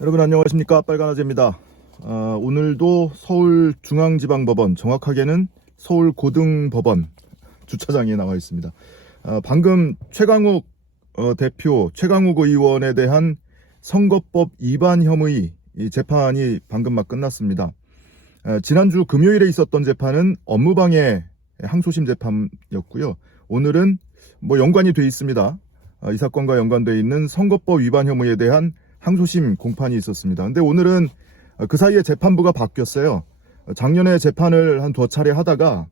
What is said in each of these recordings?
여러분 안녕하십니까, 빨간아재입니다. 오늘도 서울중앙지방법원, 정확하게는 서울고등법원 주차장에 나와 있습니다. 방금 최강욱 대표, 최강욱 의원에 대한 선거법 위반 혐의 재판이 방금 막 끝났습니다. 지난주 금요일에 있었던 재판은 업무방해 항소심 재판이었고요. 오늘은 연관이 돼 있습니다. 이 사건과 연관되어 있는 선거법 위반 혐의에 대한 항소심 공판이 있었습니다. 근데 오늘은 그 사이에 재판부가 바뀌었어요. 작년에 재판을 한 2차례 하다가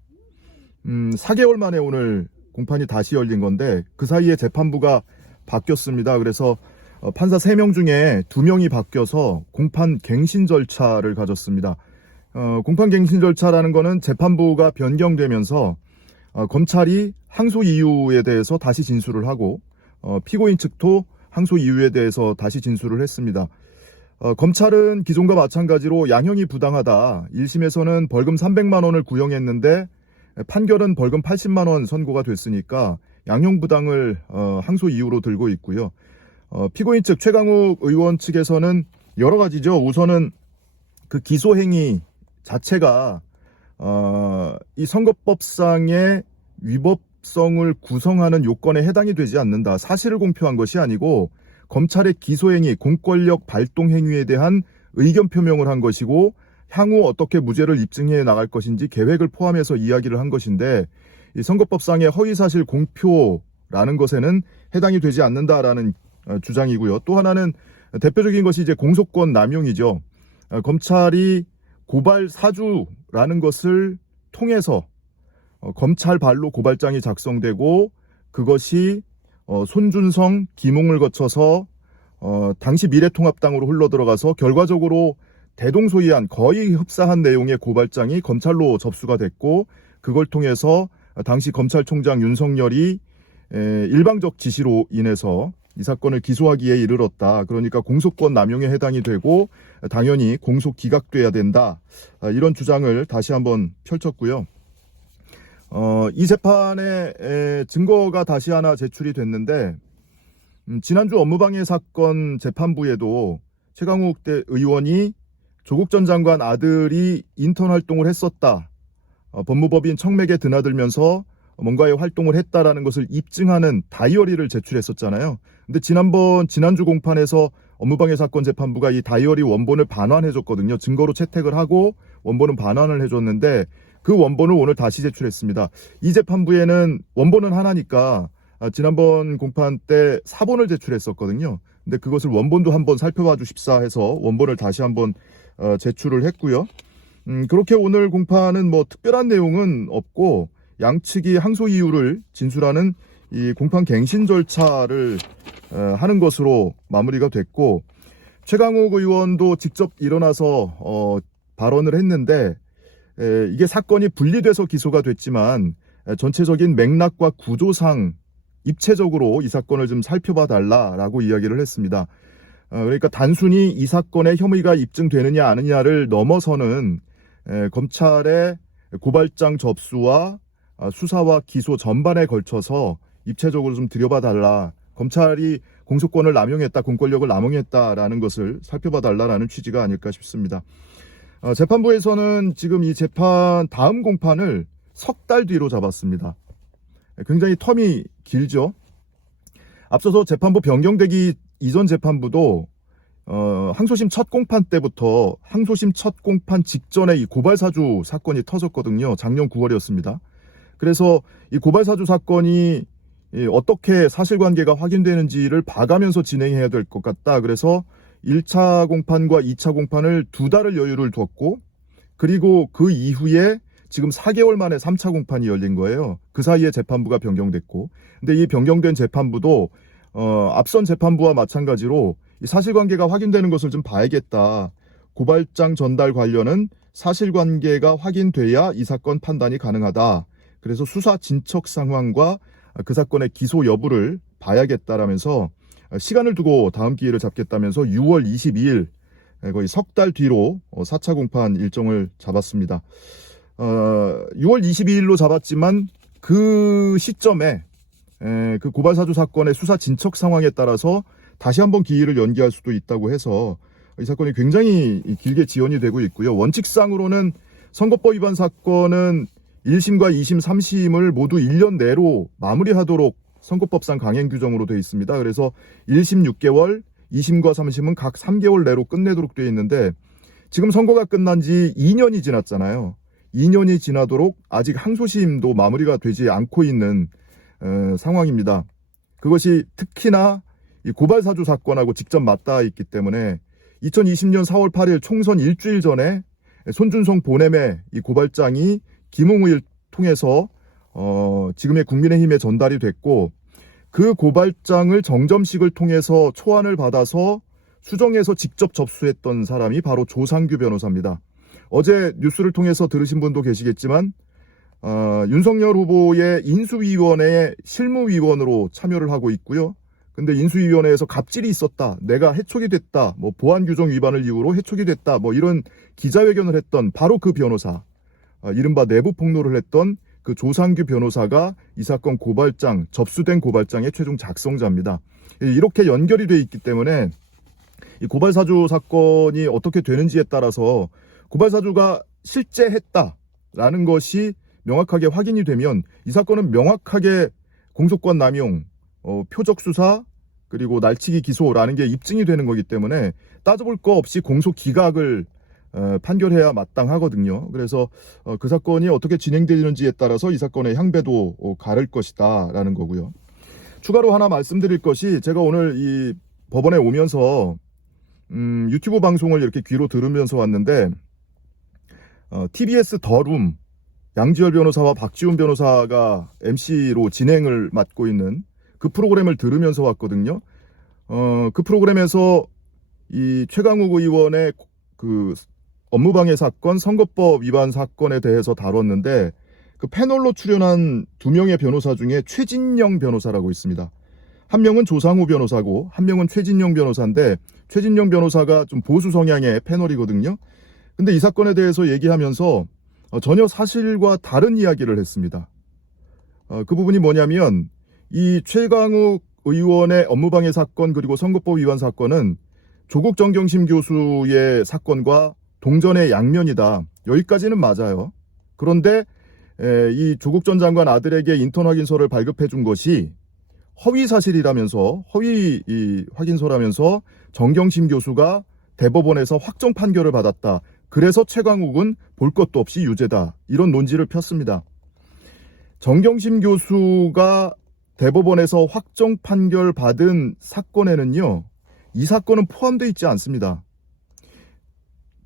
4개월 만에 오늘 공판이 다시 열린 건데, 그 사이에 재판부가 바뀌었습니다. 그래서 판사 3명 중에 2명이 바뀌어서 공판 갱신 절차를 가졌습니다. 공판 갱신 절차라는 거는 재판부가 변경되면서 검찰이 항소 이유에 대해서 다시 진술을 하고, 피고인 측도 항소 이유에 대해서 다시 진술을 했습니다. 검찰은 기존과 마찬가지로 양형이 부당하다, 1심에서는 벌금 300만 원을 구형했는데 판결은 벌금 80만 원 선고가 됐으니까 양형 부당을 항소 이유로 들고 있고요. 피고인 측 최강욱 의원 측에서는 여러 가지죠. 우선은 그 기소 행위 자체가 이 선거법상의 위법성을 구성하는 요건에 해당이 되지 않는다. 사실을 공표한 것이 아니고 검찰의 기소행위, 공권력 발동 행위에 대한 의견 표명을 한 것이고, 향후 어떻게 무죄를 입증해 나갈 것인지 계획을 포함해서 이야기를 한 것인데, 이 선거법상의 허위사실 공표라는 것에는 해당이 되지 않는다라는 주장이고요. 또 하나는 대표적인 것이 이제 공소권 남용이죠. 검찰이 고발 사주라는 것을 통해서 검찰 발로 고발장이 작성되고, 그것이 손준성, 김웅을 거쳐서 당시 미래통합당으로 흘러들어가서 결과적으로 대동소이한, 거의 흡사한 내용의 고발장이 검찰로 접수가 됐고, 그걸 통해서 당시 검찰총장 윤석열이 일방적 지시로 인해서 이 사건을 기소하기에 이르렀다. 그러니까 공소권 남용에 해당이 되고 당연히 공소 기각돼야 된다. 이런 주장을 다시 한번 펼쳤고요. 이 재판에 증거가 다시 하나 제출이 됐는데, 지난주 업무방해 사건 재판부에도 최강욱 의원이 조국 전 장관 아들이 인턴 활동을 했었다, 법무법인 청맥에 드나들면서 뭔가의 활동을 했다라는 것을 입증하는 다이어리를 제출했었잖아요. 근데 지난주 공판에서 업무방해 사건 재판부가 이 다이어리 원본을 반환해줬거든요. 증거로 채택을 하고 원본은 반환을 해줬는데, 그 원본을 오늘 다시 제출했습니다. 이 재판부에는 원본은 하나니까 지난번 공판 때 사본을 제출했었거든요. 근데 그것을 원본도 한번 살펴봐 주십사 해서 원본을 다시 한번 제출을 했고요. 그렇게 오늘 공판은 특별한 내용은 없고, 양측이 항소 이유를 진술하는 이 공판 갱신 절차를 하는 것으로 마무리가 됐고, 최강욱 의원도 직접 일어나서 발언을 했는데, 이게 사건이 분리돼서 기소가 됐지만 전체적인 맥락과 구조상 입체적으로 이 사건을 좀 살펴봐 달라라고 이야기를 했습니다. 그러니까 단순히 이 사건의 혐의가 입증되느냐 아느냐를 넘어서는 검찰의 고발장 접수와 수사와 기소 전반에 걸쳐서 입체적으로 좀 들여봐 달라, 검찰이 공소권을 남용했다, 공권력을 남용했다라는 것을 살펴봐 달라라는 취지가 아닐까 싶습니다. 재판부에서는 지금 이 재판 다음 공판을 3달 뒤로 잡았습니다. 굉장히 텀이 길죠. 앞서서 재판부 변경되기 이전 재판부도 항소심 첫 공판 때부터 항소심 첫 공판 직전에 이 고발사주 사건이 터졌거든요. 작년 9월이었습니다. 그래서 이 고발사주 사건이 어떻게 사실관계가 확인되는지를 봐가면서 진행해야 될 것 같다. 그래서 1차 공판과 2차 공판을 2달을 여유를 뒀고, 그리고 그 이후에 지금 4개월 만에 3차 공판이 열린 거예요. 그 사이에 재판부가 변경됐고, 근데 이 변경된 재판부도 앞선 재판부와 마찬가지로 이 사실관계가 확인되는 것을 좀 봐야겠다. 고발장 전달 관련은 사실관계가 확인돼야 이 사건 판단이 가능하다. 그래서 수사 진척 상황과 그 사건의 기소 여부를 봐야겠다라면서 시간을 두고 다음 기회를 잡겠다면서 6월 22일, 거의 3달 뒤로 4차 공판 일정을 잡았습니다. 6월 22일로 잡았지만 그 시점에 그 고발사주 사건의 수사 진척 상황에 따라서 다시 한번 기일을 연기할 수도 있다고 해서 이 사건이 굉장히 길게 지연이 되고 있고요. 원칙상으로는 선거법 위반 사건은 1심과 2심, 3심을 모두 1년 내로 마무리하도록 선거법상 강행 규정으로 되어 있습니다. 그래서 1심 6개월, 2심과 3심은 각 3개월 내로 끝내도록 되어 있는데 지금 선거가 끝난 지 2년이 지났잖아요. 2년이 지나도록 아직 항소심도 마무리가 되지 않고 있는 상황입니다. 그것이 특히나 이 고발사주 사건하고 직접 맞닿아 있기 때문에 2020년 4월 8일 총선 일주일 전에 손준성 보냄의 이 고발장이 김웅을 통해서 지금의 국민의힘에 전달이 됐고 그 고발장을 정점식을 통해서 초안을 받아서 수정해서 직접 접수했던 사람이 바로 조상규 변호사입니다. 어제 뉴스를 통해서 들으신 분도 계시겠지만 윤석열 후보의 인수위원회에 실무위원으로 참여를 하고 있고요. 근데 인수위원회에서 갑질이 있었다, 내가 해촉이 됐다, 뭐 보안규정 위반을 이유로 해촉이 됐다, 뭐 이런 기자회견을 했던 바로 그 변호사, 이른바 내부 폭로를 했던 그 조상규 변호사가 이 사건 고발장, 접수된 고발장의 최종 작성자입니다. 이렇게 연결이 돼 있기 때문에 이 고발사주 사건이 어떻게 되는지에 따라서 고발사주가 실제 했다라는 것이 명확하게 확인이 되면 이 사건은 명확하게 공소권 남용, 표적 수사, 그리고 날치기 기소라는 게 입증이 되는 거기 때문에 따져볼 거 없이 공소 기각을 판결해야 마땅하거든요. 그래서 그 사건이 어떻게 진행되는지에 따라서 이 사건의 향배도 가를 것이다 라는 거고요. 추가로 하나 말씀드릴 것이, 제가 오늘 이 법원에 오면서 유튜브 방송을 이렇게 귀로 들으면서 왔는데 TBS 더룸 양지열 변호사와 박지훈 변호사가 MC로 진행을 맡고 있는 그 프로그램을 들으면서 왔거든요. 그 프로그램에서 이 최강욱 의원의 그 업무방해 사건, 선거법 위반 사건에 대해서 다뤘는데 그 패널로 출연한 두 명의 변호사 중에 최진영 변호사라고 있습니다. 한 명은 조상우 변호사고 한 명은 최진영 변호사인데 최진영 변호사가 좀 보수 성향의 패널이거든요. 근데 이 사건에 대해서 얘기하면서 전혀 사실과 다른 이야기를 했습니다. 그 부분이 뭐냐면 이 최강욱 의원의 업무방해 사건 그리고 선거법 위반 사건은 조국 정경심 교수의 사건과 동전의 양면이다. 여기까지는 맞아요. 그런데 이 조국 전 장관 아들에게 인턴 확인서를 발급해 준 것이 허위 사실이라면서, 허위 확인서라면서 정경심 교수가 대법원에서 확정 판결을 받았다. 그래서 최강욱은 볼 것도 없이 유죄다. 이런 논지를 폈습니다. 정경심 교수가 대법원에서 확정 판결 받은 사건에는요, 이 사건은 포함되어 있지 않습니다.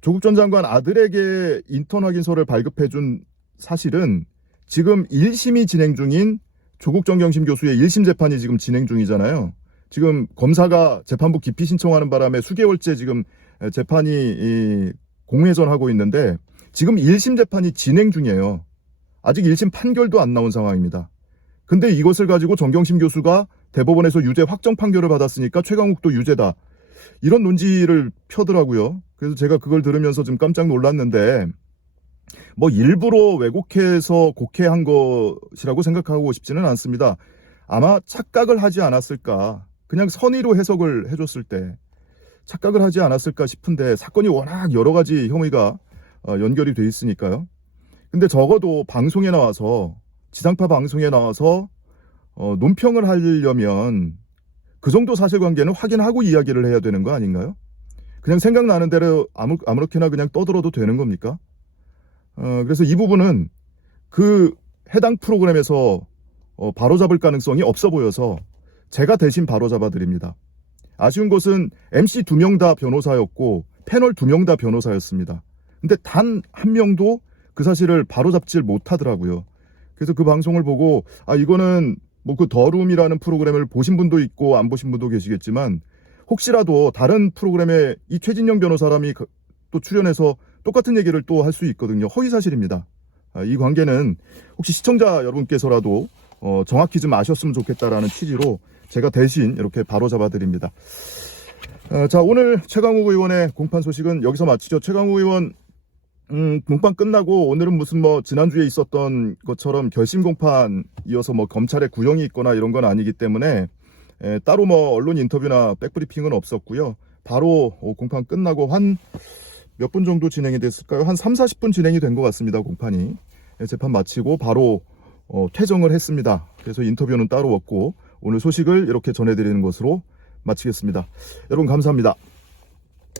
조국 전 장관 아들에게 인턴 확인서를 발급해 준 사실은 지금 1심이 진행 중인 조국 정경심 교수의 1심 재판이 지금 진행 중이잖아요. 지금 검사가 재판부 기피 신청하는 바람에 수개월째 지금 재판이 공회전하고 있는데 지금 1심 재판이 진행 중이에요. 아직 1심 판결도 안 나온 상황입니다. 근데 이것을 가지고 정경심 교수가 대법원에서 유죄 확정 판결을 받았으니까 최강욱도 유죄다. 이런 논지를 펴더라고요. 그래서 제가 그걸 들으면서 좀 깜짝 놀랐는데 뭐 일부러 왜곡해서 곡해한 것이라고 생각하고 싶지는 않습니다. 아마 착각을 하지 않았을까. 그냥 선의로 해석을 해줬을 때 착각을 하지 않았을까 싶은데 사건이 워낙 여러 가지 혐의가 연결이 돼 있으니까요. 근데 적어도 방송에 나와서, 지상파 방송에 나와서 논평을 하려면 그 정도 사실관계는 확인하고 이야기를 해야 되는 거 아닌가요? 그냥 생각나는 대로 아무렇게나 그냥 떠들어도 되는 겁니까? 그래서 이 부분은 그 해당 프로그램에서 바로잡을 가능성이 없어 보여서 제가 대신 바로잡아 드립니다. 아쉬운 것은 MC 2명 다 변호사였고 패널 2명 다 변호사였습니다. 근데 단 한 명도 그 사실을 바로잡질 못하더라고요. 그래서 그 방송을 보고 이거는 뭐 그 더룸이라는 프로그램을 보신 분도 있고 안 보신 분도 계시겠지만 혹시라도 다른 프로그램에 이 최진영 변호사람이 또 출연해서 똑같은 얘기를 또 할 수 있거든요. 허위사실입니다. 이 관계는 혹시 시청자 여러분께서라도 정확히 좀 아셨으면 좋겠다라는 취지로 제가 대신 이렇게 바로잡아 드립니다. 자, 오늘 최강욱 의원의 공판 소식은 여기서 마치죠. 최강욱 의원 공판 끝나고 오늘은 무슨 뭐 지난주에 있었던 것처럼 결심 공판이어서 뭐 검찰의 구형이 있거나 이런 건 아니기 때문에 따로 뭐 언론 인터뷰나 백브리핑은 없었고요. 바로 공판 끝나고 한 몇 분 정도 진행이 됐을까요? 한 3, 40분 진행이 된 것 같습니다. 공판이. 재판 마치고 바로 퇴정을 했습니다. 그래서 인터뷰는 따로 없고 오늘 소식을 이렇게 전해드리는 것으로 마치겠습니다. 여러분 감사합니다.